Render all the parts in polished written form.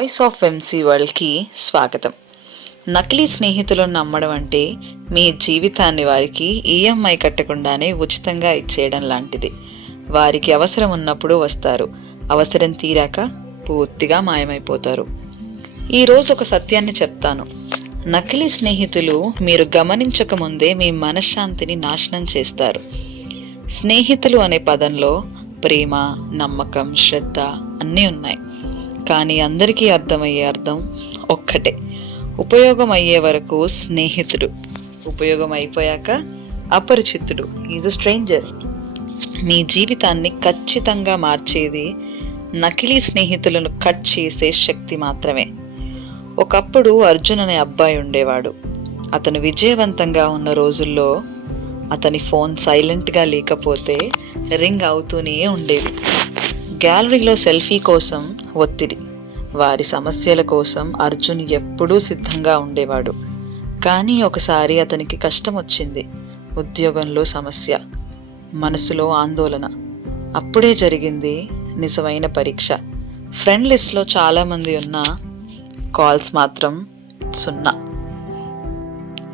Voice of MC వరల్డ్కి స్వాగతం. నకిలీ స్నేహితులను నమ్మడం అంటే మీ జీవితాన్ని వారికి ఈఎంఐ కట్టకుండానే ఉచితంగా ఇచ్చేయడం లాంటిది. వారికి అవసరం ఉన్నప్పుడు వస్తారు, అవసరం తీరాక పూర్తిగా మాయమైపోతారు. ఈరోజు ఒక సత్యాన్ని చెప్తాను. నకిలీ స్నేహితులు మీరు గమనించకముందే మీ మనశ్శాంతిని నాశనం చేస్తారు. స్నేహితులు అనే పదంలో ప్రేమ, నమ్మకం, శ్రద్ధ అన్నీ ఉన్నాయి. కానీ అందరికీ అర్థమయ్యే అర్థం ఒక్కటే. ఉపయోగం అయ్యే వరకు స్నేహితుడు, ఉపయోగం అయిపోయాక అపరిచితుడు, ఈజ్ అ స్ట్రేంజర్. మీ జీవితాన్ని ఖచ్చితంగా మార్చేది నకిలీ స్నేహితులను కట్ చేసే శక్తి మాత్రమే. ఒకప్పుడు అర్జున్ అనే అబ్బాయి ఉండేవాడు. అతను విజయవంతంగా ఉన్న రోజుల్లో అతని ఫోన్ సైలెంట్గా లేకపోతే రింగ్ అవుతూనే ఉండేది. గ్యాలరీలో సెల్ఫీ కోసం ఒత్తిడి, వారి సమస్యల కోసం అర్జున్ ఎప్పుడూ సిద్ధంగా ఉండేవాడు. కానీ ఒకసారి అతనికి కష్టం వచ్చింది. ఉద్యోగంలో సమస్య, మనసులో ఆందోళన. అప్పుడే జరిగింది నిజమైన పరీక్ష. ఫ్రెండ్ లిస్ట్లో చాలామంది ఉన్నా కాల్స్ మాత్రం 0.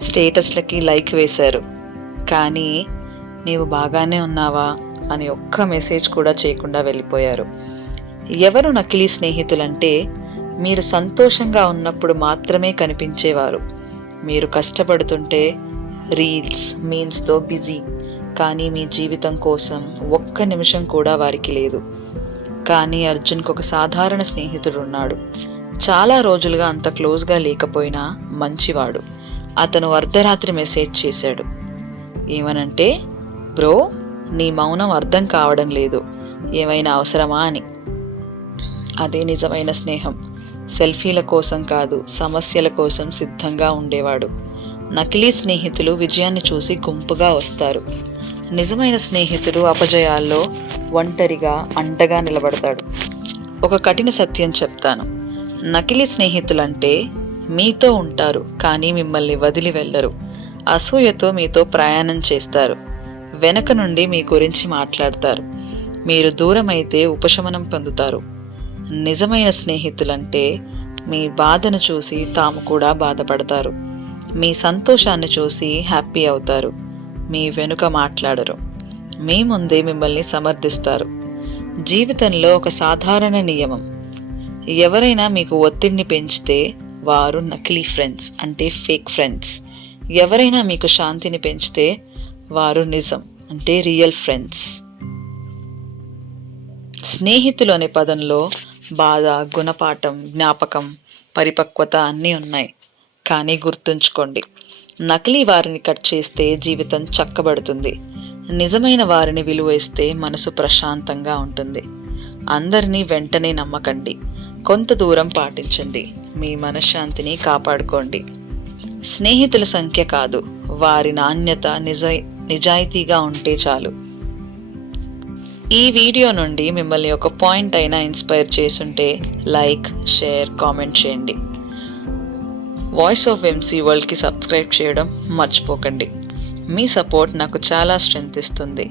స్టేటస్లకి లైక్ వేశారు, కానీ నీవు బాగానే ఉన్నావా అని ఒక్క మెసేజ్ కూడా చేయకుండా వెళ్ళిపోయారు. ఎవరు నకిలీ స్నేహితులంటే మీరు సంతోషంగా ఉన్నప్పుడు మాత్రమే కనిపించేవారు. మీరు కష్టపడుతుంటే రీల్స్, మీమ్స్తో బిజీ, కానీ మీ జీవితం కోసం ఒక్క నిమిషం కూడా వారికి లేదు. కానీ అర్జున్కి ఒక సాధారణ స్నేహితుడు ఉన్నాడు. చాలా రోజులుగా అంత క్లోజ్గా లేకపోయినా మంచివాడు. అతను అర్ధరాత్రి మెసేజ్ చేశాడు. ఏమనంటే, బ్రో, నీ మౌనం అర్థం కావడం లేదు, ఏమైనా అవసరమా అని. అదే నిజమైన స్నేహం. సెల్ఫీల కోసం కాదు, సమస్యల కోసం సిద్ధంగా ఉండేవాడు. నకిలీ స్నేహితులు విజయాన్ని చూసి గుంపుగా వస్తారు. నిజమైన స్నేహితుడు అపజయాల్లో ఒంటరిగా అండగా నిలబడతాడు. ఒక కఠిన సత్యం చెప్తాను. నకిలీ స్నేహితులంటే మీతో ఉంటారు, కానీ మిమ్మల్ని వదిలి వెళ్ళరు. అసూయతో మీతో ప్రయాణం చేస్తారు, వెనక నుండి మీ గురించి మాట్లాడతారు. మీరు దూరమైతే ఉపశమనం పొందుతారు. నిజమైన స్నేహితులంటే మీ బాధను చూసి తాము కూడా బాధపడతారు, మీ సంతోషాన్ని చూసి హ్యాపీ అవుతారు, మీ వెనుక మాట్లాడరు, మీ ముందే మిమ్మల్ని సమర్థిస్తారు. జీవితంలో ఒక సాధారణ నియమం: ఎవరైనా మీకు ఒత్తిడిని పెంచితే వారు నకిలీ ఫ్రెండ్స్, అంటే ఫేక్ ఫ్రెండ్స్. ఎవరైనా మీకు శాంతిని పెంచితే వారు నిజం, అంటే రియల్ ఫ్రెండ్స్. స్నేహితులు అనే పదంలో బాధ, గుణపాఠం, జ్ఞాపకం, పరిపక్వత అన్నీ ఉన్నాయి. కానీ గుర్తుంచుకోండి, నకిలీ వారిని కట్ చేస్తే జీవితం చక్కబడుతుంది. నిజమైన వారిని విలువేస్తే మనసు ప్రశాంతంగా ఉంటుంది. అందరినీ వెంటనే నమ్మకండి, కొంత దూరం పాటించండి, మీ మనశ్శాంతిని కాపాడుకోండి. స్నేహితుల సంఖ్య కాదు, వారి నాణ్యత నిజాయితీగా ఉంటే చాలు. ఈ వీడియో నుండి మిమ్మల్ని ఒక పాయింట్ అయినా ఇన్స్పైర్ చేసుంటే లైక్, షేర్, కామెంట్ చేయండి. వాయిస్ ఆఫ్ ఎంసీ వరల్డ్కి సబ్స్క్రైబ్ చేయడం మర్చిపోకండి. మీ సపోర్ట్ నాకు చాలా స్ట్రెంత్ ఇస్తుంది.